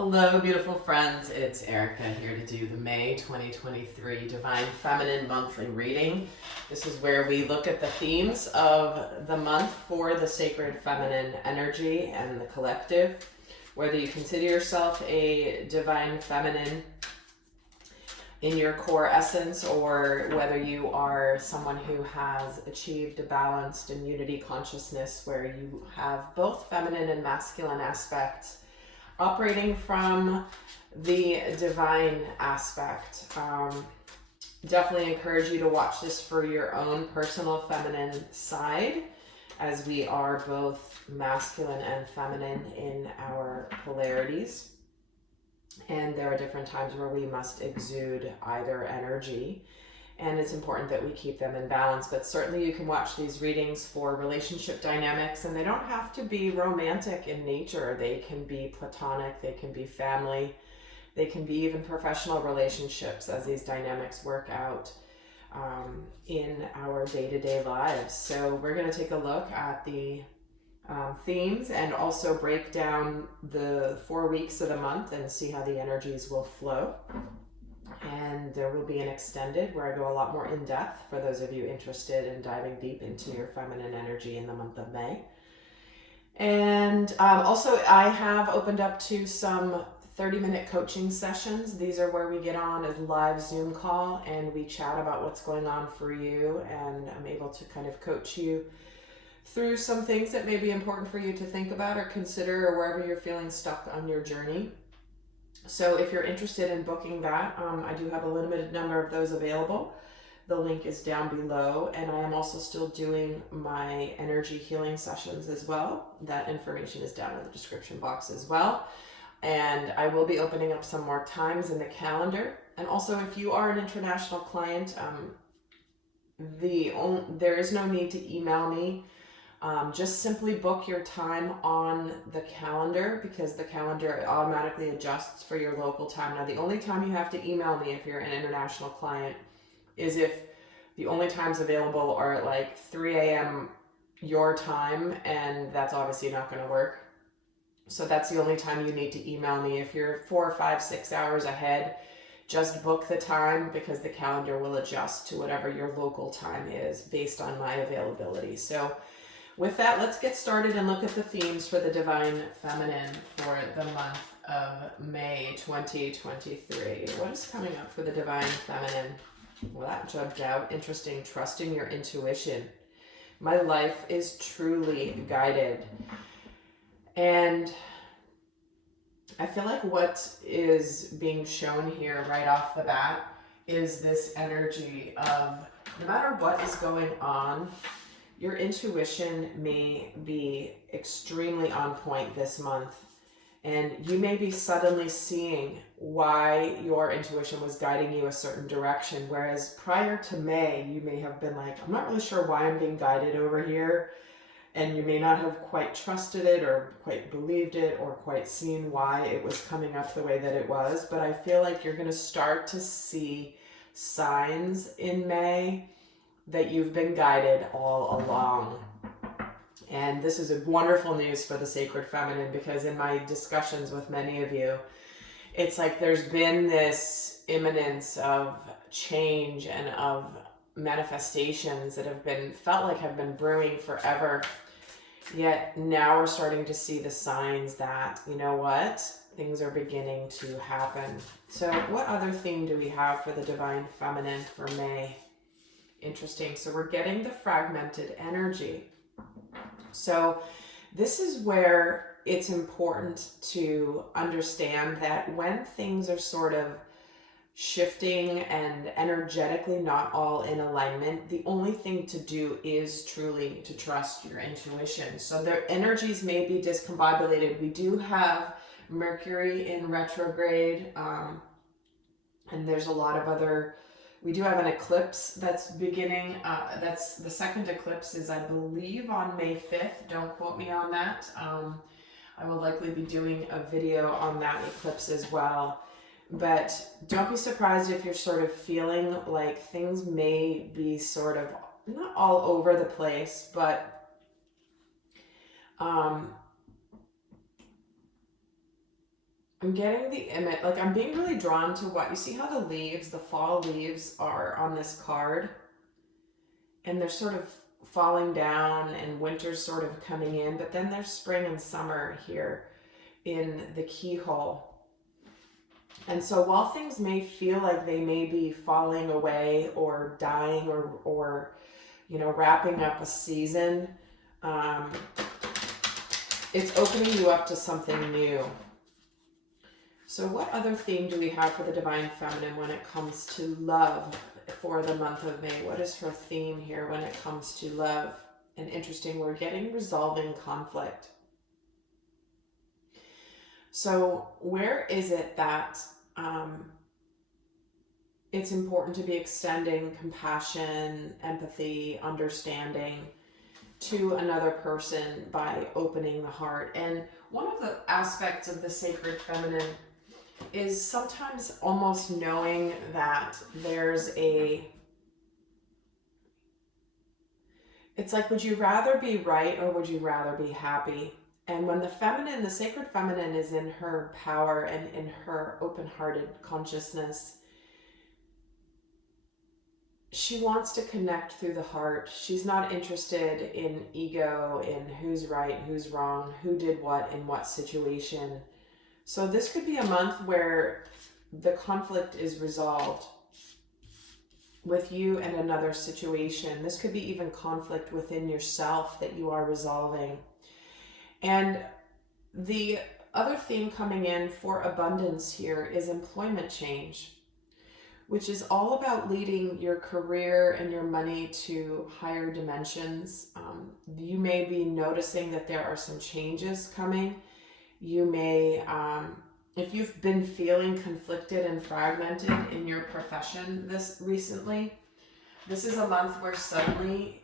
Hello, beautiful friends. It's Erika here to do the May 2023 Divine Feminine Monthly Reading. This is where we look at the themes of the month for the sacred feminine energy and the collective. Whether you consider yourself a divine feminine in your core essence, or whether you are someone who has achieved a balanced and unity consciousness where you have both feminine and masculine aspects operating from the divine aspect. Definitely encourage you to watch this for your own personal feminine side, as we are both masculine and feminine in our polarities. And there are different times where we must exude either energy, and it's important that we keep them in balance. But certainly you can watch these readings for relationship dynamics, and they don't have to be romantic in nature. They can be platonic, they can be family, they can be even professional relationships as these dynamics work out in our day-to-day lives. So we're going to take a look at the themes and also break down the 4 weeks of the month and see how the energies will flow. And there will be an extended where I go a lot more in depth for those of you interested in diving deep into your feminine energy in the month of May. And also I have opened up to some 30-minute coaching sessions. These are where we get on a live Zoom call and we chat about what's going on for you, and I'm able to kind of coach you through some things that may be important for you to think about or consider, or wherever you're feeling stuck on your journey. So if you're interested in booking that, I do have a limited number of those available. The link is down below, and I am also still doing my energy healing sessions as well. That information is down in the description box as well. And I will be opening up some more times in the calendar. And also, if you are an international client, there is no need to email me. Just simply book your time on the calendar, because the calendar automatically adjusts for your local time. Now, the only time you have to email me if you're an international client is if the only times available are at like 3 a.m. your time, and that's obviously not going to work. So that's the only time you need to email me. If you're 4, 5, 6 hours ahead, just book the time, because the calendar will adjust to whatever your local time is based on my availability. So with that, let's get started and look at the themes for the Divine Feminine for the month of May 2023. What is coming up for the Divine Feminine? Well, that jumped out. Interesting. Trusting your intuition. My life is truly guided. And I feel like what is being shown here right off the bat is this energy of no matter what is going on, your intuition may be extremely on point this month, and you may be suddenly seeing why your intuition was guiding you a certain direction, whereas prior to May, you may have been like, I'm not really sure why I'm being guided over here, and you may not have quite trusted it or quite believed it or quite seen why it was coming up the way that it was. But I feel like you're going to start to see signs in May that you've been guided all along. And this is a wonderful news for the sacred feminine, because in my discussions with many of you, it's like there's been this imminence of change and of manifestations that have been brewing forever. Yet now we're starting to see the signs that, you know what, things are beginning to happen. So what other theme do we have for the Divine Feminine for May? Interesting. So we're getting the fragmented energy. So this is where it's important to understand that when things are sort of shifting and energetically not all in alignment, the only thing to do is truly to trust your intuition. So their energies may be discombobulated. We do have Mercury in retrograde, and there's a lot of other. We do have an eclipse that's beginning. That's the second eclipse is, I believe, on May 5th. Don't quote me on that. I will likely be doing a video on that eclipse as well. But don't be surprised if you're sort of feeling like things may be sort of not all over the place, but I'm getting the image, like I'm being really drawn to what, you see how the leaves, the fall leaves are on this card, and they're sort of falling down and winter's sort of coming in, but then there's spring and summer here in the keyhole. And so while things may feel like they may be falling away or dying or you know, wrapping up a season, it's opening you up to something new. So what other theme do we have for the Divine Feminine when it comes to love for the month of May? What is her theme here when it comes to love? And interesting, we're getting resolving conflict. So where is it that it's important to be extending compassion, empathy, understanding to another person by opening the heart? And one of the aspects of the sacred feminine is sometimes almost knowing that there's it's like, would you rather be right or would you rather be happy? And when the feminine, the sacred feminine, is in her power and in her open-hearted consciousness, she wants to connect through the heart. She's not interested in ego, in who's right, who's wrong, who did what in what situation. So this could be a month where the conflict is resolved with you and another situation. This could be even conflict within yourself that you are resolving. And the other theme coming in for abundance here is employment change, which is all about leading your career and your money to higher dimensions. You may be noticing that there are some changes coming. You may, if you've been feeling conflicted and fragmented in your profession recently, this is a month where suddenly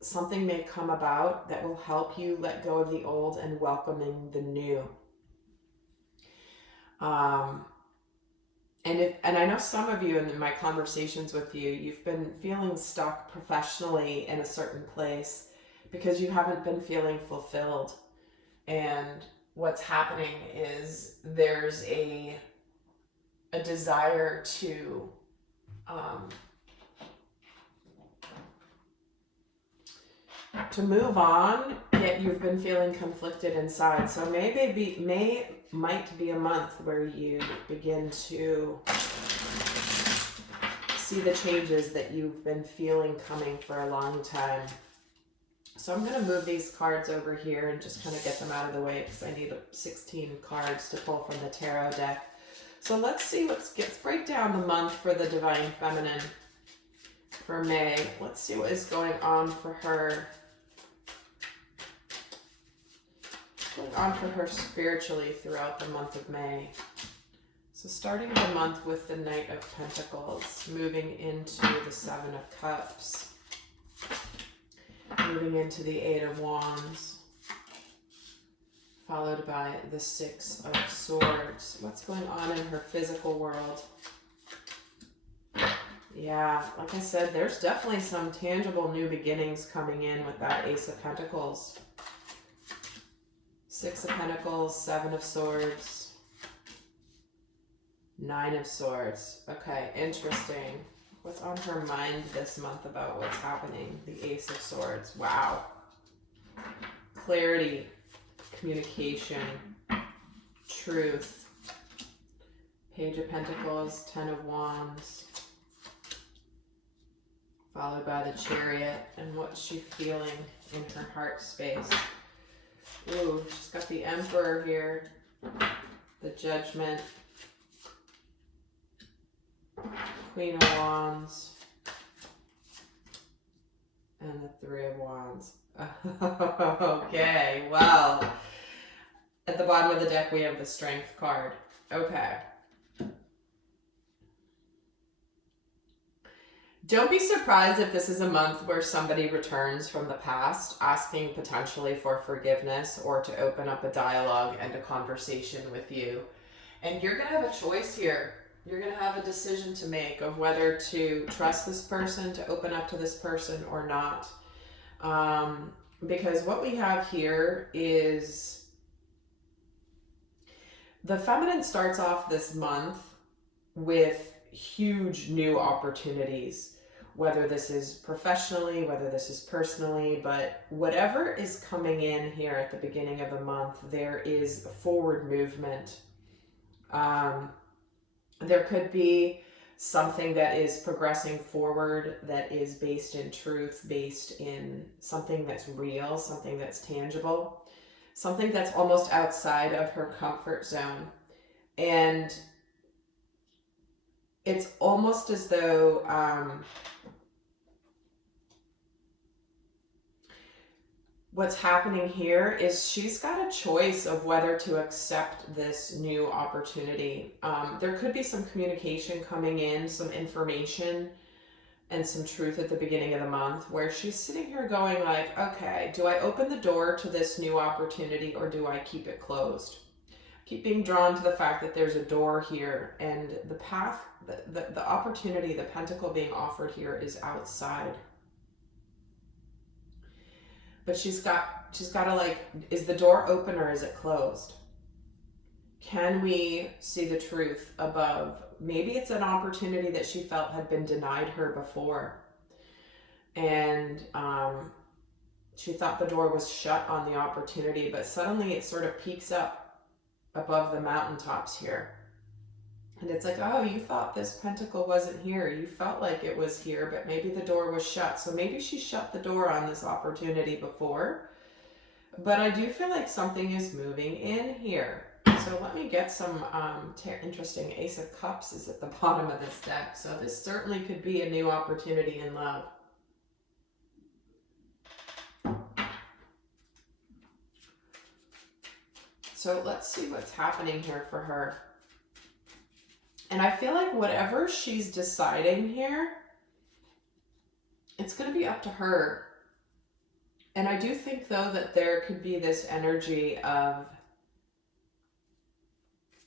something may come about that will help you let go of the old and welcoming the new. And I know some of you in my conversations with you, you've been feeling stuck professionally in a certain place because you haven't been feeling fulfilled. And what's happening is there's a desire to move on, yet you've been feeling conflicted inside. So May might be a month where you begin to see the changes that you've been feeling coming for a long time. So I'm going to move these cards over here and just kind of get them out of the way because I need 16 cards to pull from the tarot deck. So let's break down the month for the Divine Feminine for May. Let's see what is going on for her. What's going on for her spiritually throughout the month of May. So starting the month with the Knight of Pentacles, moving into the Seven of Cups, moving into the Eight of Wands, followed by the Six of Swords. What's going on in her physical world? Yeah, like I said, there's definitely some tangible new beginnings coming in with that Ace of Pentacles. Six of Pentacles, Seven of Swords, Nine of Swords. Okay, interesting. What's on her mind this month about what's happening? The Ace of Swords. Wow. Clarity, communication, truth. Page of Pentacles, Ten of Wands, followed by the Chariot, and what's she feeling in her heart space? Ooh, she's got the Emperor here, the Judgment, Queen of Wands, and the Three of Wands. Okay, well, at the bottom of the deck we have the Strength card. Okay. Don't be surprised if this is a month where somebody returns from the past, asking potentially for forgiveness or to open up a dialogue and a conversation with you. And you're going to have a choice here. You're going to have a decision to make of whether to trust this person, to open up to this person or not. Because what we have here is The feminine starts off this month with huge new opportunities, whether this is professionally, whether this is personally, but whatever is coming in here at the beginning of the month, there is forward movement. There could be something that is progressing forward, that is based in truth, based in something that's real, something that's tangible, something that's almost outside of her comfort zone. And it's almost as though what's happening here is she's got a choice of whether to accept this new opportunity. There could be some communication coming in, some information and some truth at the beginning of the month where she's sitting here going like, okay, do I open the door to this new opportunity or do I keep it closed? Keep being drawn to the fact that there's a door here, and the path, the opportunity, the pentacle being offered here is outside. But she's got to like, is the door open or is it closed? Can we see the truth above? Maybe it's an opportunity that she felt had been denied her before. And she thought the door was shut on the opportunity, but suddenly it sort of peeks up above the mountaintops here. And it's like, oh, you thought this pentacle wasn't here. You felt like it was here, but maybe the door was shut. So maybe she shut the door on this opportunity before. But I do feel like something is moving in here. So let me get some interesting. Ace of Cups is at the bottom of this deck. So this certainly could be a new opportunity in love. So let's see what's happening here for her. And I feel like whatever she's deciding here, it's going to be up to her. And I do think, though, that there could be this energy of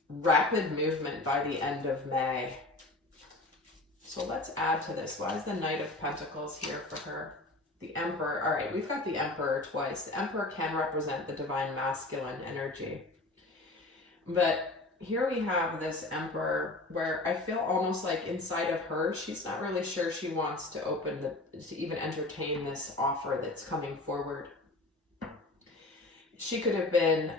rapid movement by the end of May. So let's add to this. Why is the Knight of Pentacles here for her? The Emperor. All right, we've got the Emperor twice. The Emperor can represent the divine masculine energy. But here we have this Emperor where I feel almost like inside of her, she's not really sure she wants to to even entertain this offer that's coming forward. She could have been,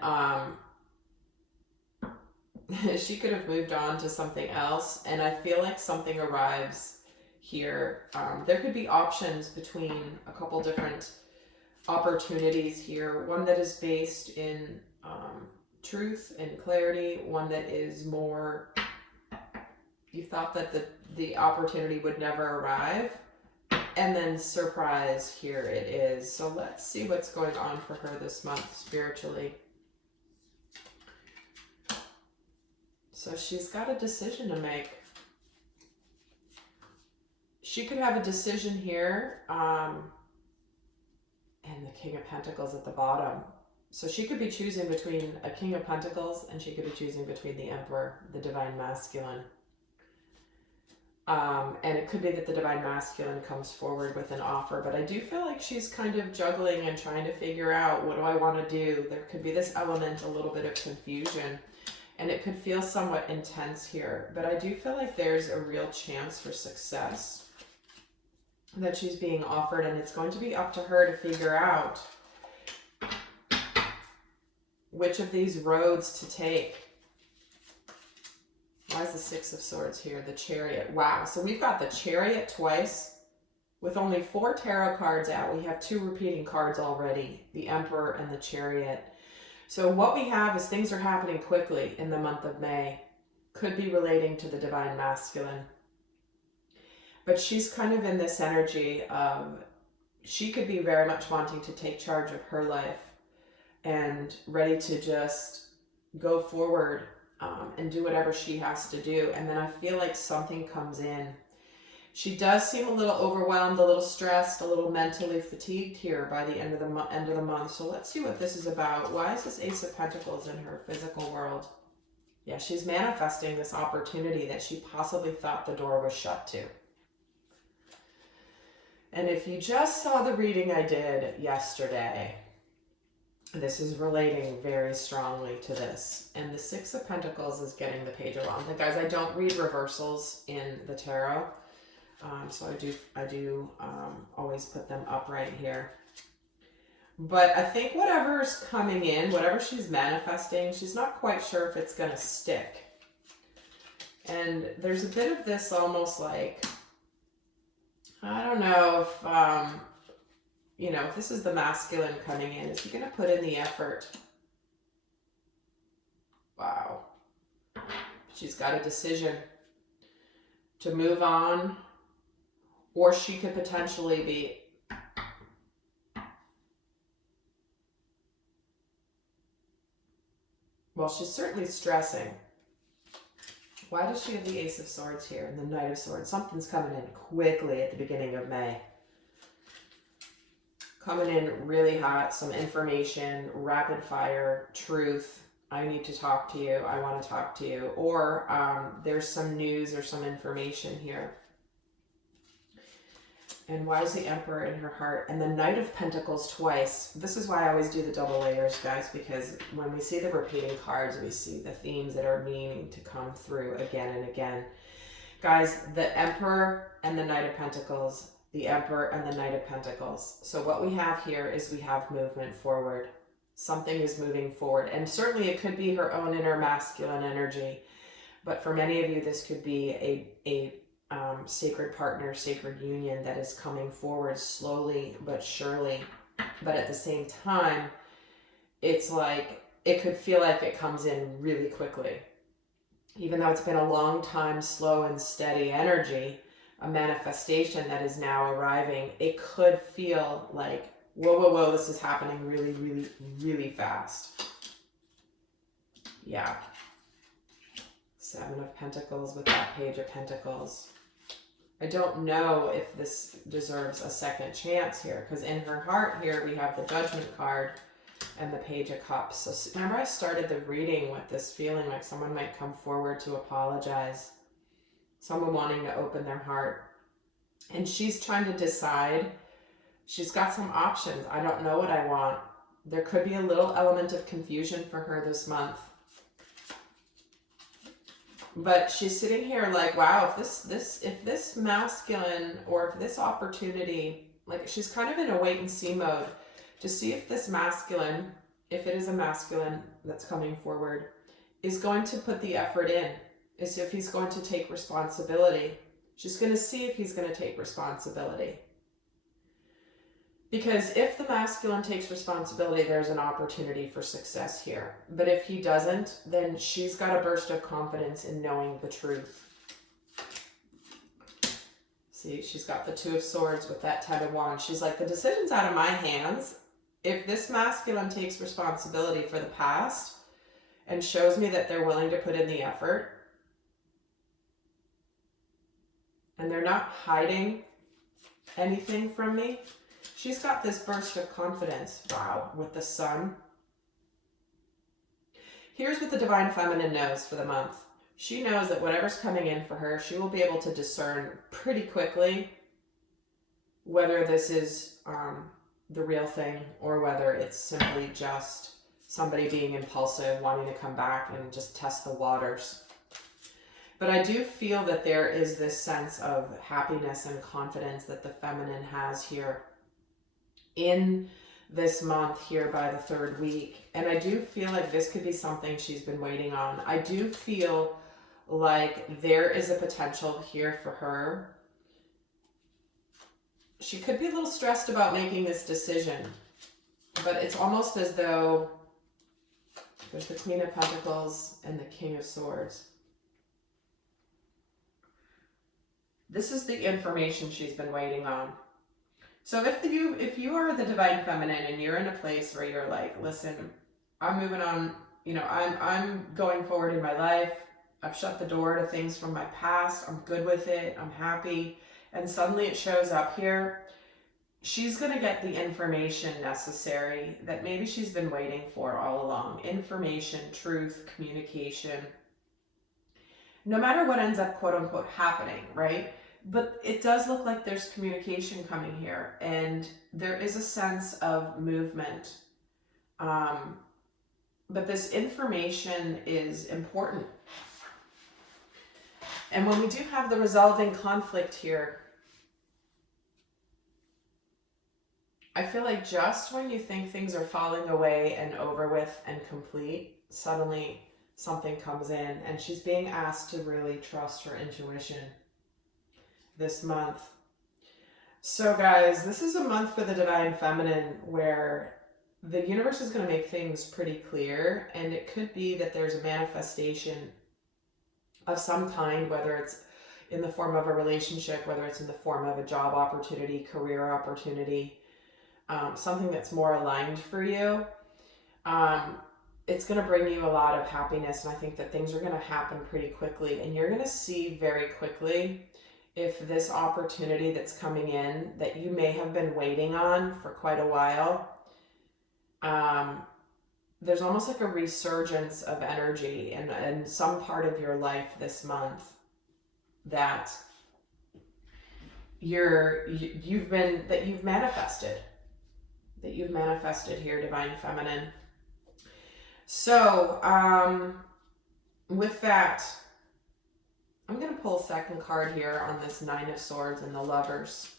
she could have moved on to something else. And I feel like something arrives here. There could be options between a couple different opportunities here. One that is based in truth and clarity, one that is more, you thought that the opportunity would never arrive, and then surprise, here it is. So let's see what's going on for her this month spiritually. So she's got a decision to make. She could have a decision here, and the King of Pentacles at the bottom. So she could be choosing between a King of Pentacles, and she could be choosing between the Emperor, the divine masculine. And it could be that the divine masculine comes forward with an offer, but I do feel like she's kind of juggling and trying to figure out, what do I want to do? There could be this element, a little bit of confusion, and it could feel somewhat intense here, but I do feel like there's a real chance for success that she's being offered, and it's going to be up to her to figure out which of these roads to take. Why is the Six of Swords here? The Chariot. Wow. So we've got the Chariot twice. With only 4 tarot cards out, we have 2 repeating cards already. The Emperor and the Chariot. So what we have is things are happening quickly in the month of May. Could be relating to the divine masculine. But she's kind of in this energy of, she could be very much wanting to take charge of her life and ready to just go forward and do whatever she has to do. And then I feel like something comes in. She does seem a little overwhelmed, a little stressed, a little mentally fatigued here by the end of the month. So let's see what this is about. Why is this Ace of Pentacles in her physical world? Yeah, she's manifesting this opportunity that she possibly thought the door was shut to. And if you just saw the reading I did yesterday, This is relating very strongly to this. And the Six of Pentacles is getting the Page of Wands. And guys, I don't read reversals in the tarot. So I do always put them up right here. But I think whatever's coming in, whatever she's manifesting, she's not quite sure if it's going to stick. And there's a bit of this almost like, I don't know if, you know, if this is the masculine coming in, is he going to put in the effort? Wow. She's got a decision to move on, or she could potentially be, well, she's certainly stressing. Why does she have the Ace of Swords here and the Knight of Swords? Something's coming in quickly at the beginning of May. Coming in really hot, some information, rapid fire, truth. I need to talk to you. I want to talk to you. Or there's some news or some information here. And why is the Emperor in her heart? And the Knight of Pentacles twice. This is why I always do the double layers, guys, because when we see the repeating cards, we see the themes that are meaning to come through again and again. Guys, the Emperor and the Knight of Pentacles, the Emperor and the Knight of Pentacles. So what we have here is we have movement forward. Something is moving forward. And certainly it could be her own inner masculine energy. But for many of you, this could be a sacred partner, sacred union that is coming forward slowly but surely. But at the same time, it's like, it could feel like it comes in really quickly. Even though it's been a long time, slow and steady energy, a manifestation that is now arriving, it could feel like, whoa, whoa, whoa, this is happening really, really, really fast. Yeah. Seven of Pentacles with that Page of Pentacles. I don't know if this deserves a second chance here, because in her heart here we have the Judgment card and the Page of Cups. So remember, I started the reading with this feeling like someone might come forward to apologize, someone wanting to open their heart, and she's trying to decide. She's got some options. I don't know what I want. There could be a little element of confusion for her this month. But she's sitting here like, wow, if this masculine, or if this opportunity, like, she's kind of in a wait and see mode to see if this masculine, if it is a masculine that's coming forward, is going to put the effort in, is if he's going to take responsibility. She's going to see if he's going to take responsibility. Because if the masculine takes responsibility, there's an opportunity for success here. But if he doesn't, then she's got a burst of confidence in knowing the truth. See, she's got the Two of Swords with that Ten of Wands. She's like, the decision's out of my hands. If this masculine takes responsibility for the past and shows me that they're willing to put in the effort, and they're not hiding anything from me, she's got this burst of confidence. Wow, with the Sun. Here's what the Divine Feminine knows for the month. She knows that whatever's coming in for her, she will be able to discern pretty quickly whether this is the real thing, or whether it's simply just somebody being impulsive, wanting to come back and just test the waters. But I do feel that there is this sense of happiness and confidence that the feminine has here in this month here by the third week. And I do feel like this could be something she's been waiting on. I do feel like there is a potential here for her. She could be a little stressed about making this decision, but it's almost as though there's the Queen of Pentacles and the King of Swords. This is the information she's been waiting on. So if you are the Divine Feminine and you're in a place where you're like, listen, I'm moving on, you know, I'm going forward in my life. I've shut the door to things from my past. I'm good with it. I'm happy. And suddenly it shows up here. She's going to get the information necessary that maybe she's been waiting for all along. Information, truth, communication. No matter what ends up, quote unquote, happening, right? But it does look like there's communication coming here, and there is a sense of movement. But this information is important. And when we do have the resolving conflict here, I feel like just when you think things are falling away and over with and complete, suddenly something comes in, and she's being asked to really trust her intuition this month. So guys, this is a month for the Divine Feminine where the universe is going to make things pretty clear, and it could be that there's a manifestation of some kind, whether it's in the form of a relationship, whether it's in the form of a job opportunity, career opportunity, something that's more aligned for you. It's going to bring you a lot of happiness, and I think that things are going to happen pretty quickly, and you're going to see very quickly if this opportunity that's coming in that you may have been waiting on for quite a while, there's almost like a resurgence of energy in some part of your life this month that you've manifested here, Divine Feminine. So with that, I'm going to pull a second card here on this Nine of Swords and the Lovers.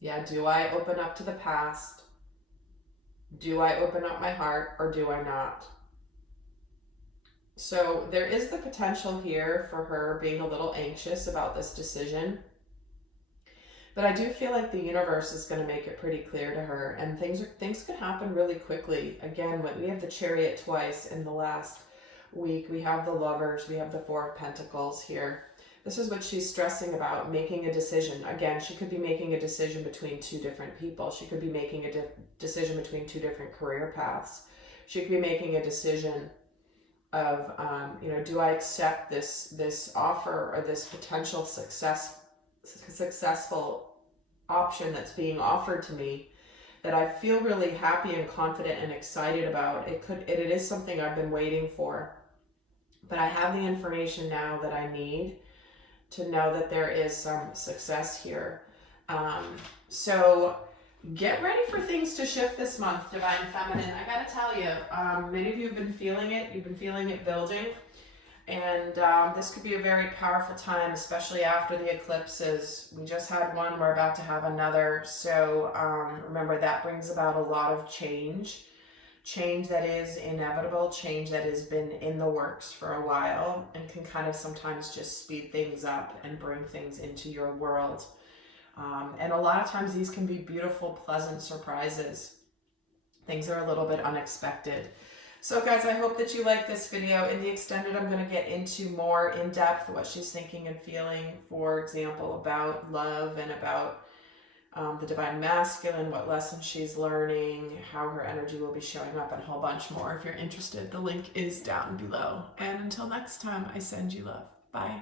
Yeah, do I open up to the past? Do I open up my heart, or do I not? So there is the potential here for her being a little anxious about this decision. But I do feel like the universe is going to make it pretty clear to her, and things could happen really quickly. Again, when we have the Chariot twice in the last week, we have the Lovers, we have the Four of Pentacles here. This is what she's stressing about, making a decision. Again, she could be making a decision between two different people. She could be making a decision between two different career paths. She could be making a decision of, do I accept this offer or this potential successful option that's being offered to me that I feel really happy and confident and excited about. It is something I've been waiting for, but I have the information now that I need to know that there is some success here. So get ready for things to shift this month, Divine Feminine. I gotta tell you, many of you have been feeling it. You've been feeling it building. And this could be a very powerful time, especially after the eclipses. We just had one, we're about to have another. So remember, that brings about a lot of change that is inevitable, change that has been in the works for a while, and can kind of sometimes just speed things up and bring things into your world. And a lot of times these can be beautiful, pleasant surprises. Things are a little bit unexpected. So guys, I hope that you like this video. In the extended, I'm going to get into more in depth what she's thinking and feeling, for example, about love and about the Divine Masculine, what lessons she's learning, how her energy will be showing up, and a whole bunch more. If you're interested, the link is down below. And until next time, I send you love. Bye.